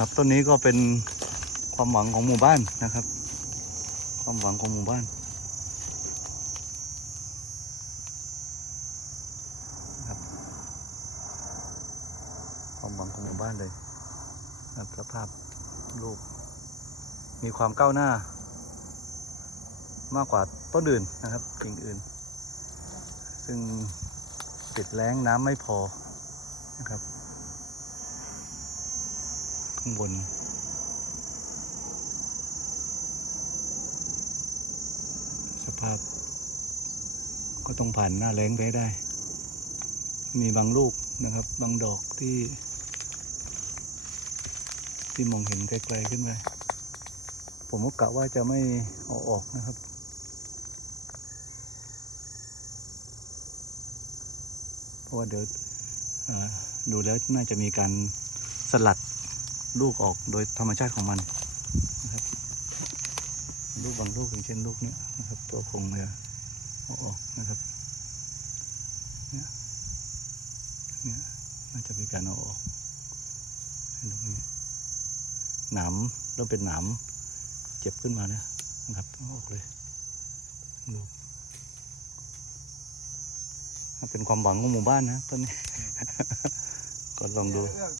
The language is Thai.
ครับต้นนี้ก็เป็นความหวังของหมู่บ้านนะครับ ความหวังของหมู่บ้านครับความหวังของหมู่บ้านเลยครับสภาพลูก มีความก้าวหน้า มากกว่าต้นอื่นนะครับกิ่งอื่น ซึ่งติดแล้งน้ำไม่พอนะครับ ข้างบน สภาพ ก็ต้องผ่านหน้าแล้งไปได้ มีบางลูกนะครับ บางดอกที่ ที่มองเห็นไกลๆขึ้นไปผมก็กะว่าจะไม่เอาออกนะครับ เพราะว่าเดี๋ยวดูแล้วน่าจะมีการสลัด ลูกออกโดยธรรมชาติของมันนะครับลูกบางลูกอย่างเช่นลูกนี้นะครับ ตัวคงเนี่ยเอาออกนะครับเนี่ยเนี่ยน่าจะมีการเอาออกให้ลูกนี้หนามเริ่มเป็นหนามเจ็บขึ้นมานะนะครับเอาออกเลยลูกเป็นความหวังของหมู่บ้านนะต้นนี้ ก็ลองดู